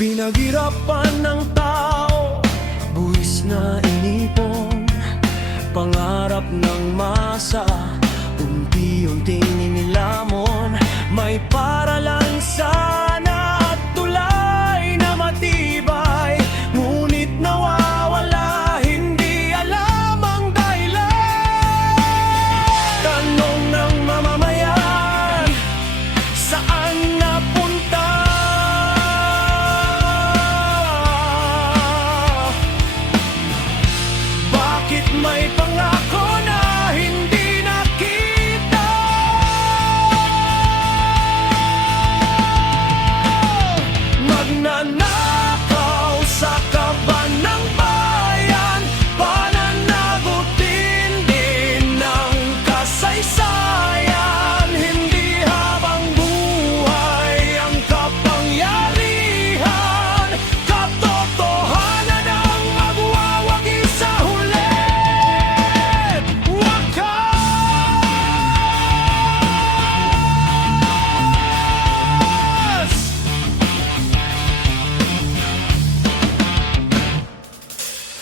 Pinaghirapan ng tao, buwis na inipon, pangarap ng masa, unti-unting inilamon. May paralan sana at tulay na matibay, ngunit nawawala, hindi alam ang dahilan. Tanong ng mamamayan, saan napunta? Bakit may pangako na hindi nakita? Magnanakaw sa kaban ng bayan, pananagutin din ng kasaysayan. Hindi habang buhay ang kapangyarihan, katotohanan ang magwawagi sa huli. Wakas!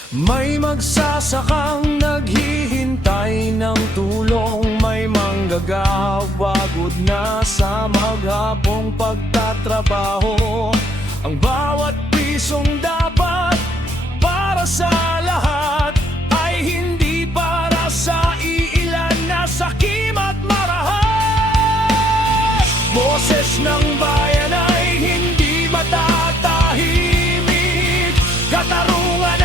May magsasakang naghihintay ng tulong, may manggagawa pagod na sa maghapong pagtatrabaho. Ang bawat pisong dapat para sa lahat ay hindi para sa iilan na sakim at marahat. Boses ng bayan ay hindi matatahimik, katarungan